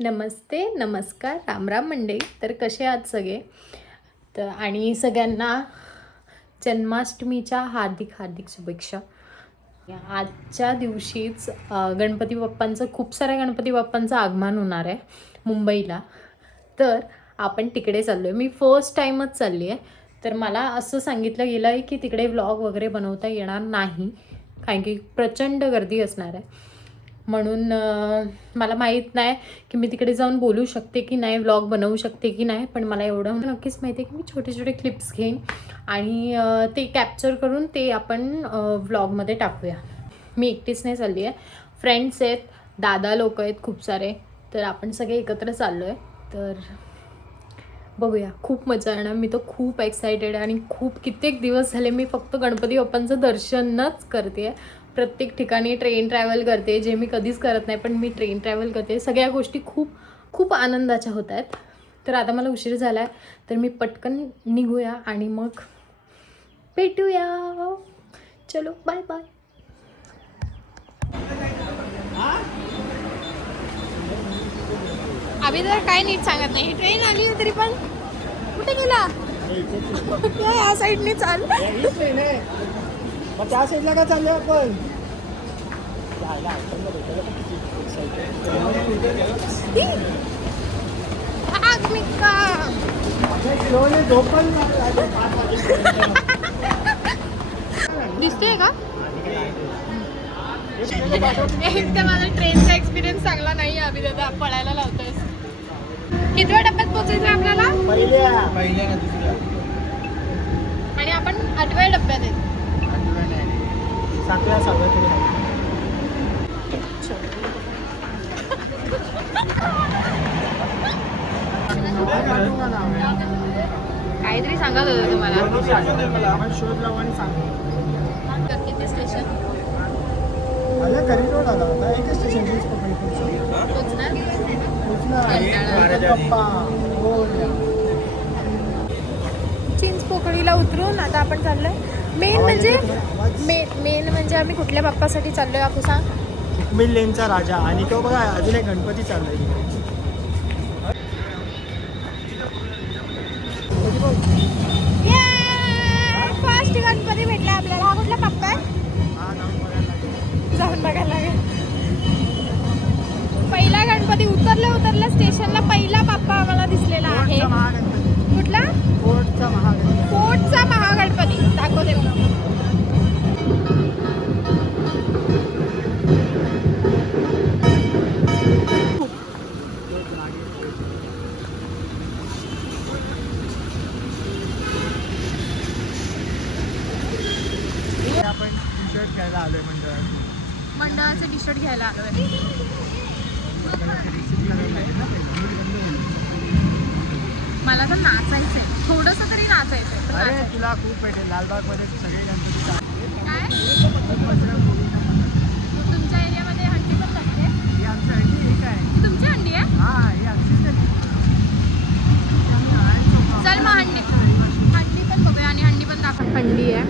नमस्ते, नमस्कार, रामराम मंडळी. तर कसे आहात सगळे? तर आणि सगळ्यांना जन्माष्टमीच्या हार्दिक हार्दिक शुभेच्छा. आजच्या दिवशीच गणपती बाप्पांचं खूप साऱ्या गणपती बाप्पांचं आगमन होणार आहे मुंबईला. तर आपण तिकडे चाललो आहे. मी फर्स्ट टाईमच चालली आहे. तर मला असं सांगितलं गेलं आहे की तिकडे व्लॉग वगैरे बनवता येणार नाही, कारण की प्रचंड गर्दी असणार आहे. म्हणून मला माहीत नाही की मी तिकडे जाऊन बोलू शकते की नाही, व्लॉग बनवू शकते की नाही. पण मला एवढं नक्कीच माहिती आहे की मी छोटे छोटे क्लिप्स घेईन आणि ते कॅप्चर करून ते आपण व्लॉगमध्ये टाकूया. मी एकटीच नाही चालली आहे, फ्रेंड्स आहेत, दादा लोक आहेत खूप सारे. तर आपण सगळे एकत्र चाललो आहे. तर बघूया, खूप मजा येणार. मी तर खूप एक्सायटेड आहे आणि खूप कित्येक दिवस झाले मी फक्त गणपती बाप्पांचं दर्शनच करते. प्रत्येक ठिकाणी ट्रेन ट्रॅव्हल करते, जे मी कधीच करत नाही, पण मी ट्रेन ट्रॅव्हल करते. सगळ्या गोष्टी खूप खूप आनंदाच्या होत आहेत. तर आता मला उशीर झाला आहे, तर मी पटकन निघूया आणि मग भेटूया. चलो, बाय बाय. आम्ही तर काय नीट सांगत नाही. ट्रेन आली तरी पण कुठे गेला? या साईडने चाल. मग त्या साईडला का चालले आपण? दिसतेय का? एक तर माझा ट्रेनचा एक्सपिरियन्स चांगला नाही. आम्ही दादा पळायला लावतोय. कितव्या डब्यात पोहोचायचं आपल्याला? पहिल्या ना दुसऱ्या. आणि आपण 8व्या डब्यात आहे. 7व्या काहीतरी सांगत होतं तुम्हाला. आपण शोध लावू आणि सांगू. किती स्टेशन करी रोड आला होता. एकच स्टेशन पोचणार? चिंच पोकळीला उतरून आता आपण चाललोय. मेन म्हणजे आम्ही कुठल्या बाप्पासाठी चाललोय आपण सांग? हुकमिल लेनचा राजा. आणि तो बघा अजून एक गणपती चाललाय. फर्स्ट गणपती भेटला आपल्याला. हा कुठला बाप्पा आहे? जाऊन बघायला लागेल. पहिला गणपती उतरल्या स्टेशनला पहिला बाप्पा आम्हाला दिसलेला आहे. कुठला? फोर्टचा महागणपती. दाखवते मला. आपण टी शर्ट घ्यायला आलोय मंडळाचं टी शर्ट घ्यायला आलोय. मला तर नाचायचंय, थोडंसं तरी नाचायचंय. अरे तुला खूप भेटेल. लालबागमध्ये सगळे गणपती काय तुमच्या एरियामध्ये हंडी पण लागते? ही आमची हंडी एक आहे. तुमची हंडी आहे? हा, ही आमचीच आहे. चल मग हंडी पण बघूया आणि हंडी पण दाखव. हंडी आहे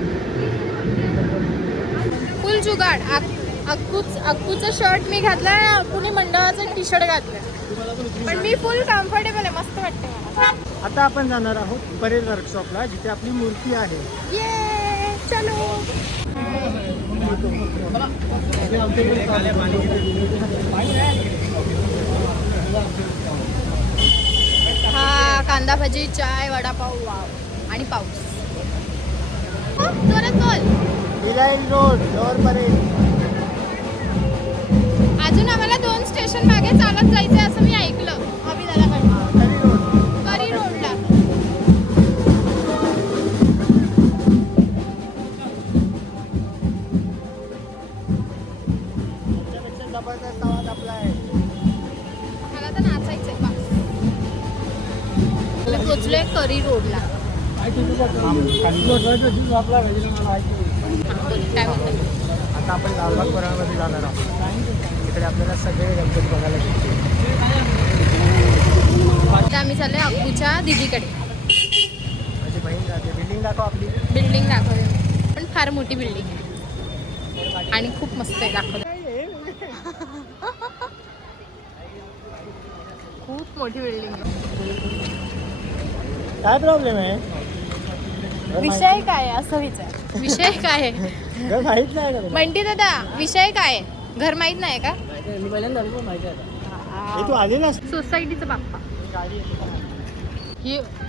फुल जुगाड. अक्कूचं शर्ट मी घातलंय, अक्कूने मंडळाचं टी शर्ट घातलंय. पण मी फुल कम्फर्टेबल आहे, मस्त वाटते मला. आता आपण जाणार आहोत परेड वर्कशॉपला, जिथे आपली मूर्ती आहे. ये चलो. हा कांदा भजी, चाय, वडापाव, वाव आणि पाऊस. जोरात बोल. Reliance road, lower parade. अजून आम्हाला 2 स्टेशन मागे चालत जायचंय असं मी ऐकलं अभिदादाकडनं. करी रोडला. जबरदस्त आवाज आपला आहे. मला तर नाचायचंय बस. पोचलोय करी रोडला. काय म्हणतो? आता आपण लालबाग परळमध्ये जाणार आहोत. इकडे आपल्याला सगळे गणपती बघायला भेटतील. आता आम्ही चाललोय अक्कूच्या दीदीकडे. माझी बहीण जाते. बिल्डिंग दाखव आपली. बिल्डिंग दाखवते, पण फार मोठी बिल्डिंग आहे आणि खूप मस्त आहे. दाखवते. खूप मोठी बिल्डिंग आहे. काय प्रॉब्लेम आहे? घर विषय काय आहे असं विचार. विषय काय आहे? घर माहित नाही का तुला? म्हणते दादा विषय काय आहे? घर माहित नाही का? मी पहिल्यांदा आलो पण माहिती आहे आता. हे तू आलेलास? सोसायटीचा बाप्पा. गाडी येते.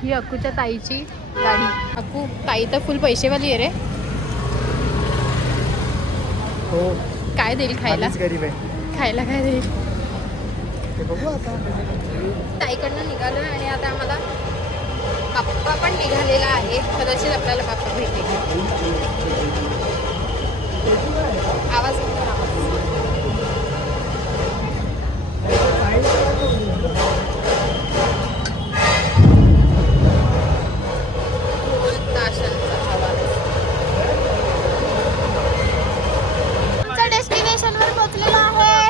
ही अक्कूच्या ताईची गाडी. अक्कू ताई तर फुल पैसेवाली आहे रे. हो. काय देईल खायला? आधीच गरीब आहे. खायला काय देईल? ते बघू आता. ताईकडनं निघालोय आणि आता आम्हाला बाप्पा पण निघालेला आहे. कदाचित आपल्याला बाप्पा भेटेल. आवाज येतो, आवाज. ढोल ताशांचा आवाज. आमच्या डेस्टिनेशनवर पोहोचलेलो आहे.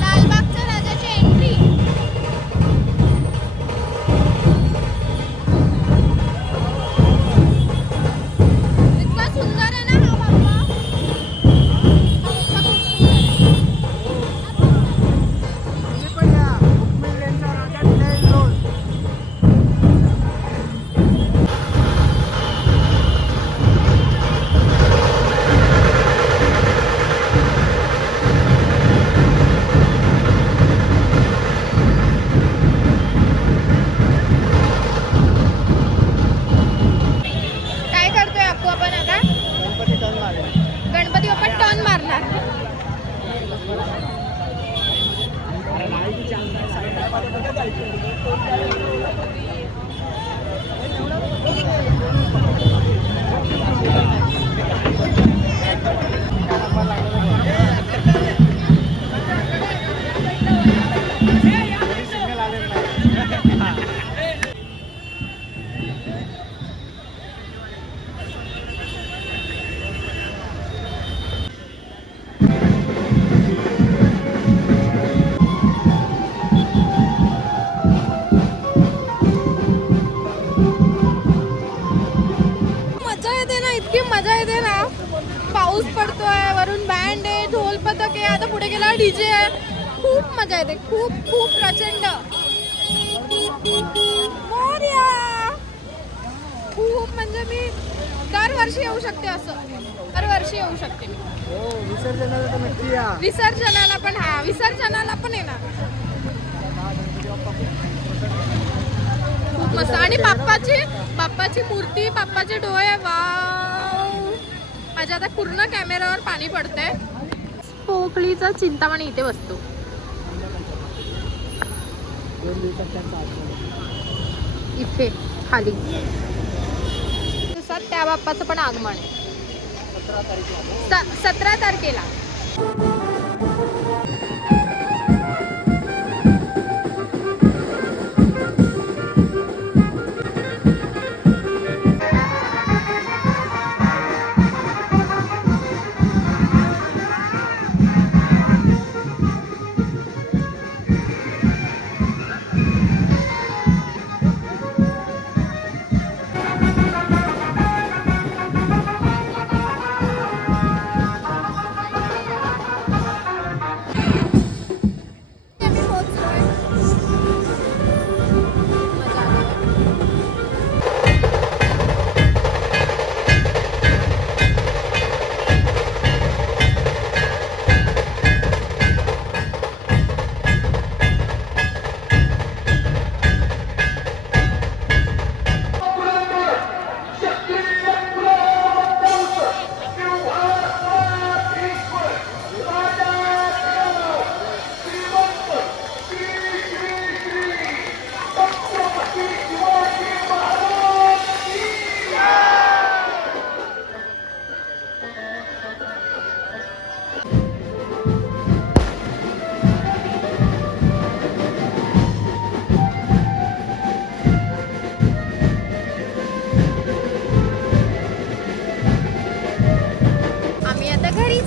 लालबागच्या राजाची एंट्री. इतका सुंदर आहे ना हा बाप्पा. हा बाप्पा खूप सुंदर आहे. तुम्ही पण या. हुकमिल्ल्यांचा राजा दिलाय रोड. काय करतोय अप्पू आपण आता? गणपती टर्न मारेल. गणपती बाप्पा टर्न मारणार. अरे नाही की चांगलं साईडला पाठवलं जायचं. सिग्नल आलेलं नाही. मजा येते ना, इतकी मजा येते ना. पाऊस पडतोय, वरून बँड आहे, ढोल पथक आहे, आता पुढे गेला डीजे आहे. खूप मजा येते, खूप खूप प्रचंड. मोरया. खूप म्हणजे मी दरवर्षी येऊ शकते असं. दरवर्षी येऊ शकते मी. हो विसर्जनाला तर नक्की या. विसर्जनाला पण विसर्जनाला पण येणार. खूप मस्त. आणि बाप्पाची मूर्ती, बाप्पाचे डोळे, वाव. माझ्या आता पूर्ण कॅमेरावर पाणी पडते. पोकळीचा चिंतामणी इथे बसतो. 2 दिवसात त्यांचा आगमन. इथे खाली दिवसात त्या बाप्पाचं पण आगमन आहे. 17 तारीखला. 17 तारखेला.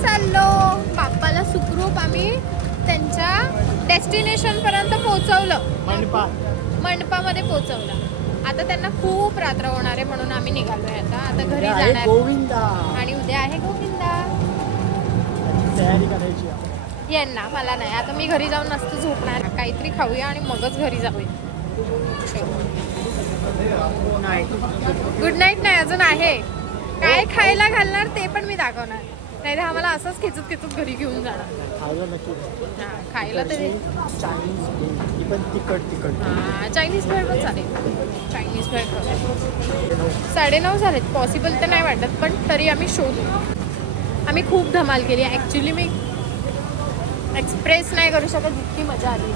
चाललो. बाप्पाला सुखरूप आम्ही त्यांच्या डेस्टिनेशन पर्यंत पोहोचवलं. मंडपामध्ये पोहोचवलं. आता त्यांना खूप रात्र होणार आहे म्हणून आम्ही निघालोय आता घरी जाणार. गोविंदा आणि उद्या आहे गोविंदा. तयारी करायची. यांना मला नाही. आता मी घरी जाऊन नसतं झोपणार. काहीतरी खाऊया आणि मगच घरी जाऊया. गुड नाईट नाही अजून आहे. काय खायला घालणार ते पण मी दाखवणार. नाही तर आम्हाला असंच खेचत खेचत घरी घेऊन जाणार. खायला तरी चायनीज भेळ पण चालेल. चायनीज भेळ 9:30 झालेत. पॉसिबल तर नाही वाटत पण तरी आम्ही शोधू. आम्ही खूप धमाल केली. ॲक्च्युली मी एक्सप्रेस नाही करू शकत जितकी मजा आली.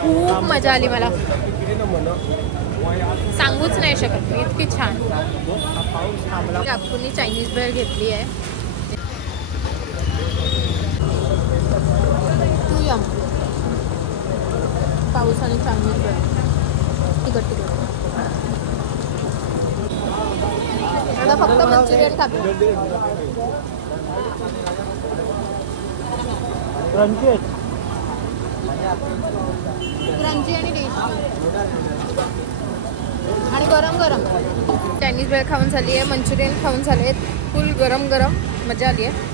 खूप मजा आली मला. सांगूच नाही शकत मी. इतकी छान. अक्कूनी चायनीज भेळ घेतली आहे. तू यम पाऊस आणि चायनीज भेळ तिकट तिकट. आता फक्त मंचुरियन खातो. क्रंची आणि टेस्टी आणि गरम गरम. चायनीज भेळ खाऊन झाली आहे. मंचुरियन खाऊन झाले आहेत. फुल गरम गरम मजा आली आहे.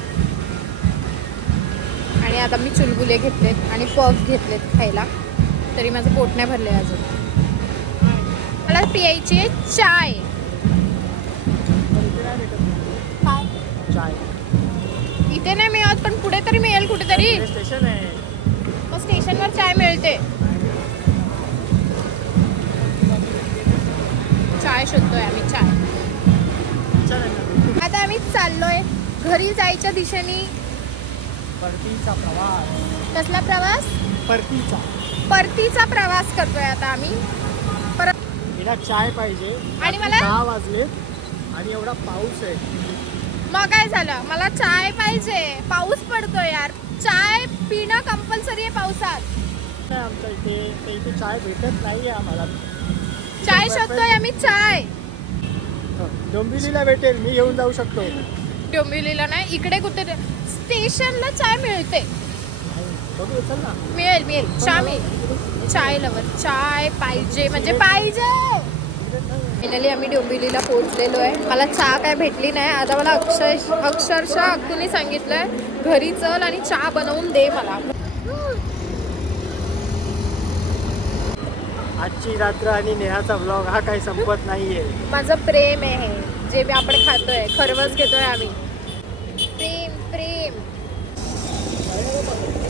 आणि आता मी चुलबुले घेतलेत आणि पफ घेतलेत खायला. तरी माझं पोट नाही भरलं आहे अजून. मला प्यायची आहे चाय. इथे नाही मिळत पण पुढे तरी मिळेल कुठेतरी. स्टेशन आहे. मग स्टेशनवर चाय मिळते. चाय शोधतोय आम्ही. चाय. आता आम्ही चाललोय घरी जायच्या दिशेने. परतीचा प्रवास. कसला प्रवास? परतीचा प्रवास करतोय आता आम्ही. परत हिला चाय पाहिजे आणि मला 10 वाजले आणि एवढा पाऊस आहे. मग काय झालं? मला चाय पाहिजे. पाऊस पडतोय यार. चाय पिणं कंपल्सरी आहे पावसात. नाही आमच्या इथे चाय भेटत नाही आहे आम्हाला. चाय शोधतोय आम्ही. चाय डोंबिवलीला भेटेल. मी घेऊन जाऊ शकतो. डोंबिवलीला नाही. इकडे कुठे स्टेशनला चाय मिळते. बघू चल ना. मिळेल मिळेल. चहा मिळेल. चाय लवर. चाय पाहिजे म्हणजे पाहिजे. फायनली आम्ही डोंबिवलीला पोहोचलेलो आहे. मला चहा काय भेटली नाही. आता मला अक्षरशः अक्कूने सांगितलंय घरी चल आणि चहा बनवून दे मला. आजची रात्र आणि नेहाचा व्लॉग हा काही संपत नाहीये. माझं प्रेम आहे जे आपण खातोय. खरवस घेतोय आम्ही. प्रेम प्रेम.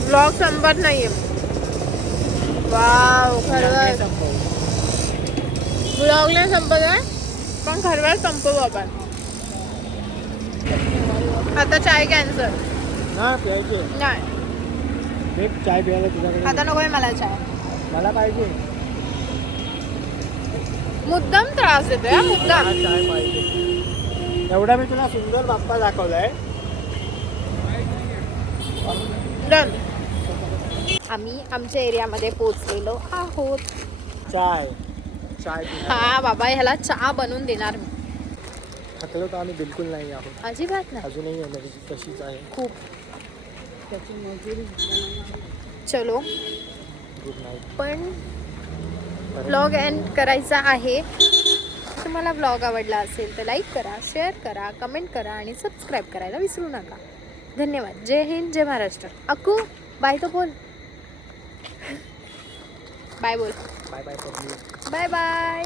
व्लॉग संपत नाहीये. वाव खरवस. व्लॉग नाही संपत आहे पण खरवस संपवू आपण. आता चाय कॅन्सल. हा प्यायचे नाही. चाय प्यायला तुझ्याकडे. आता नकोय मला चाय. मला पाहिजे. मुद्दाम त्रास देतोय. मुद्दाम. चाय पाहिजे. एवढा मी तुला सुंदर बाप्पा दाखवलाय. डन. आम्ही आमच्या एरियामध्ये पोहोचलेलो आहोत. चाय हा बाबा ह्याला चहा बनवून देणार मी. थकलो तर आम्ही बिलकुल नाही आहोत. अजिबात नाही. अजूनही एनर्जी तशीच आहे. खूप. चलो गुड नाईट. पण व्लॉग एंड करायचा आहे. तुम्हाला व्लॉग आवडला असेल तर लाईक करा, शेअर करा, कमेंट करा आणि सबस्क्राईब करायला विसरू नका. धन्यवाद. जय हिंद, जय महाराष्ट्र. अक्कू बाय तो बोल. बाय बोल. Bye bye. Bye bye.